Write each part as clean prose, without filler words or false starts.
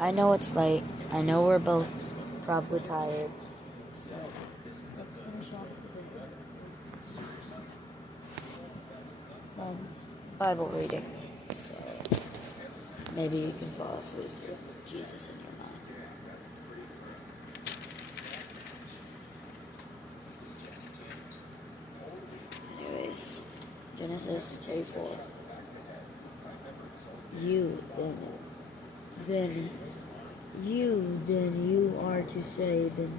I know it's late. I know we're both probably tired. So let's finish off with some Bible reading. So maybe you can fall asleep with Jesus in your mind. Anyways, Genesis 34. You are to say, then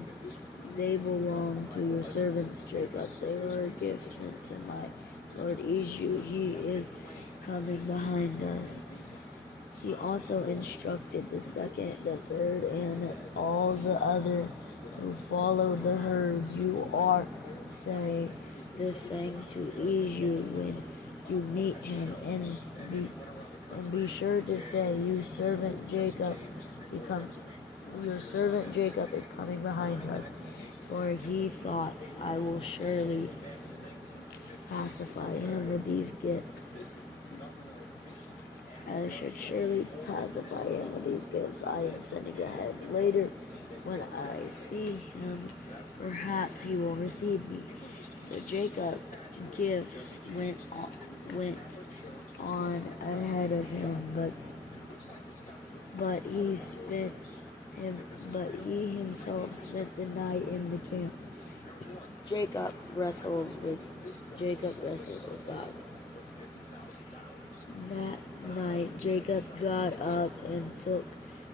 they belong to your servants Jacob. They were a gift sent to my Lord Esau. He is coming behind us. He also instructed the second, the third, and all the other who followed the herds. You are say this thing to Esau when you meet him, and be sure to say, your servant Jacob is coming behind us, for he thought, I will surely pacify him with these gifts. I should surely pacify him with these gifts I am sending ahead. Later, when I see him, perhaps he will receive me. So Jacob's gifts went on ahead of him, but he himself spent the night in the camp. Jacob wrestles with God. That night Jacob got up and took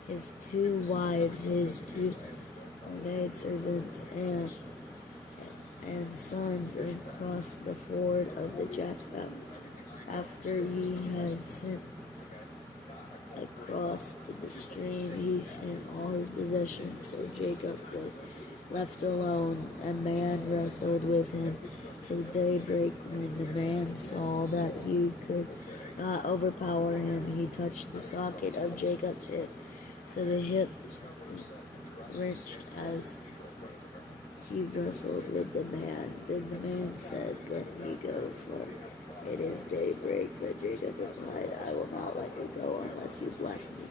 his 2 wives, his 2 maidservants, and sons, and crossed the ford of the Jabbok. After he had sent across to the stream, he sent all his possessions. So Jacob was left alone. A man wrestled with him till daybreak. When the man saw that he could not overpower him, he touched the socket of Jacob's hip, so the hip wrenched as he wrestled with the man. Then the man said, let me go, for it is daybreak. But Jacob replied, I will not let you go unless you bless me.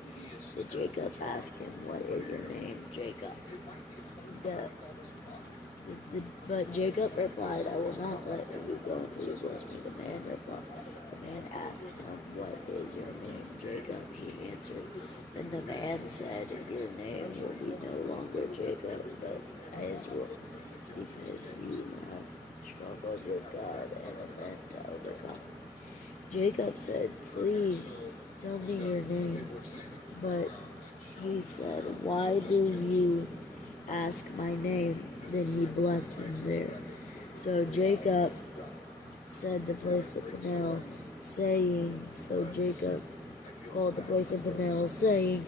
Then Jacob asked him, what is your name? Jacob. But Jacob replied, I will not let you go until you bless me. The man asked him, what is your name? Jacob, he answered. Then the man said, your name will be no longer Jacob, but Israel, because you have struggled with God and have been overcome. Jacob said, please tell me your name. But he said, why do you ask my name? Then he blessed him there. So Jacob said the place of Peniel, so Jacob called the place of Peniel, saying,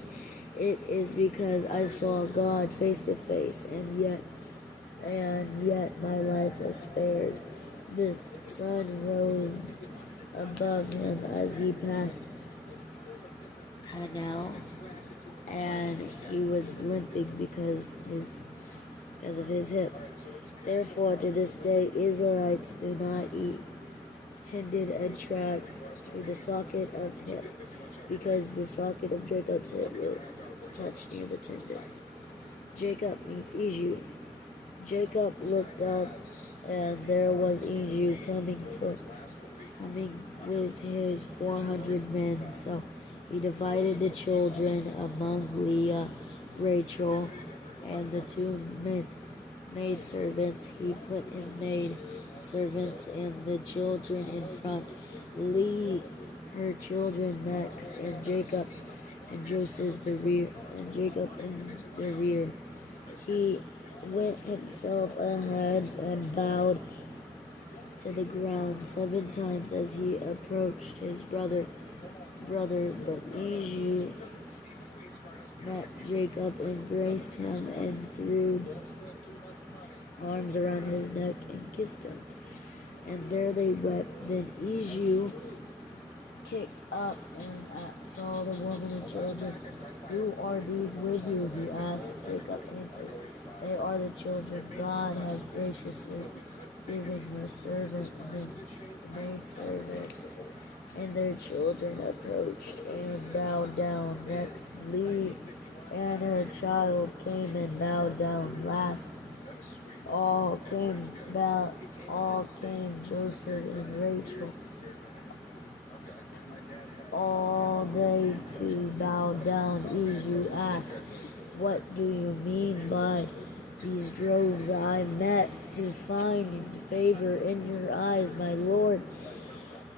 it is because I saw God face to face, and yet my life was spared. The sun rose above him as he passed Peniel, and he was limping because of his hip. Therefore, to this day, Israelites do not eat tended tract through the socket of hip, because the socket of Jacob's hip was touched near the tendon. Jacob meets Esau. Jacob looked up, and there was Esau coming with his 400 men. So he divided the children among Leah, Rachel, and the 2 maidservants. He put his maidservants and the children in front, Leah her children next, and Jacob and Joseph the rear, and Jacob in the rear. He went himself ahead and bowed to the ground 7 times as he approached his brother. But Esau met Jacob, embraced him, and threw arms around his neck and kissed him. And there they wept. Then Esau kicked up and saw the woman and children. Who are these with you? He asked. Jacob answered, they are the children God has graciously given your servant, the maidservant. And their children approached and bowed down. Next, Leah child came and bowed down. Last, all came bow, all came Joseph and Rachel. All they to bow down. Esau asked, "What do you mean by these droves I met to find favor in your eyes, my lord?"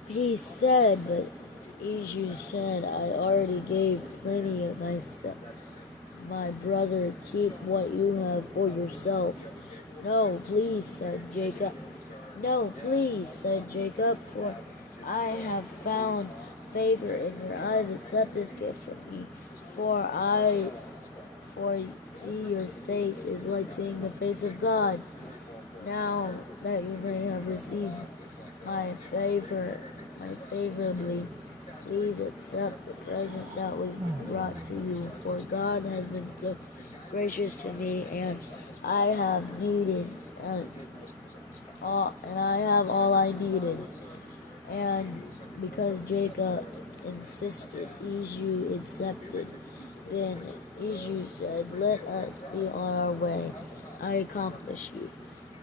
He said, but Esau said, "I already gave plenty of myself. My brother, keep what you have for yourself." "No, please," said Jacob. "No, please," said Jacob, "for I have found favor in your eyes. Accept this gift from me, for see your face is like seeing the face of God. Now that you may have received my favorably, please accept the present that was brought to you, for God has been so gracious to me, and I have all I needed." And because Jacob insisted, Esau accepted. Then Esau said, "Let us be on our way. I accomplish you."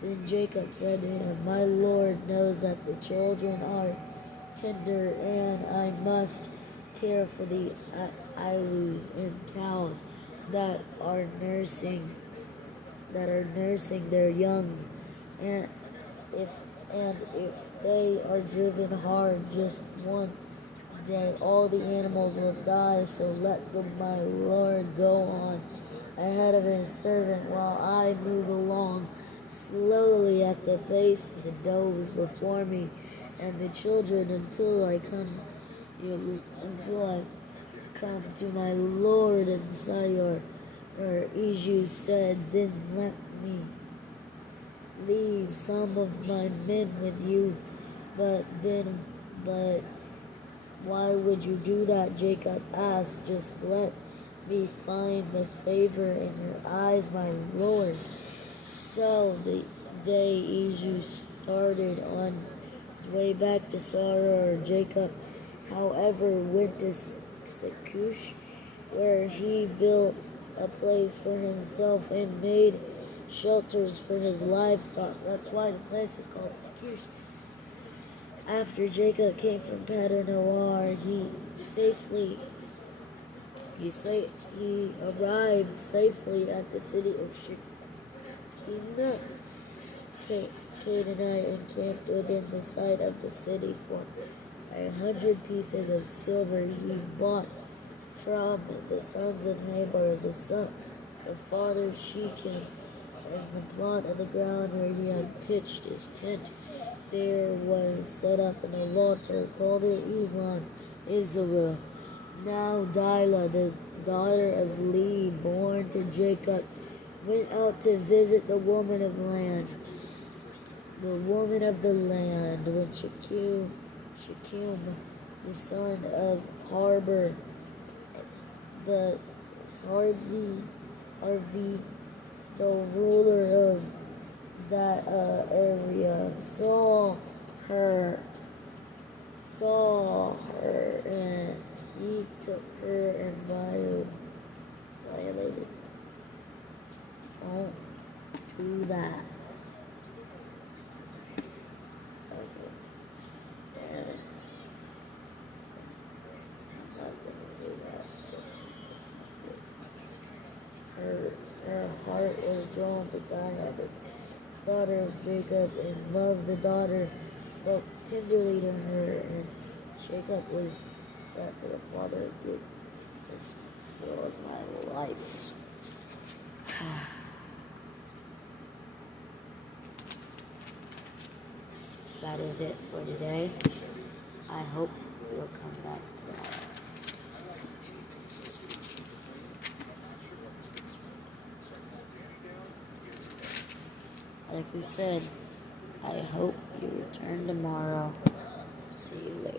Then Jacob said to him, "My Lord knows that the children are tender, and I must care for the ewes and cows that are nursing their young, and if they are driven hard just one day, all the animals will die. So let my Lord go on ahead of his servant while I move along slowly at the pace of the doves before me and the children until I come to my Lord and Seir." Esau said, "Then let me leave some of my men with you." But why would you do that?" Jacob asked. "Just let me find the favor in your eyes, my Lord." So the day Esau started on his way back to Seir, Jacob, however, went to Secush, where he built a place for himself and made shelters for his livestock. That's why the place is called Secush. After Jacob came from Paddan-aram, he arrived safely at the city of Shekinah. Canaanite encamped within the sight of the city. For 100 pieces of silver he bought from the sons of Hamor, the father of Shechem, and the plot of the ground where he had pitched his tent. There was set up an altar called Elon Israel. Now Delilah, the daughter of Leah, born to Jacob, went out to visit the woman of the land. When Shechem, the son of Harbor, the Arvi, the ruler of that area, saw her, and he took her and violated. Don't do that. Okay. And I'm not gonna say that. Her heart was drawn to Dinah, the daughter of Jacob, and loved the daughter, spoke tenderly to her, and Jacob was said to the father of Jacob, "This was my life." That is it for today. I hope you'll come back tomorrow. Like we said, I hope you return tomorrow. See you later.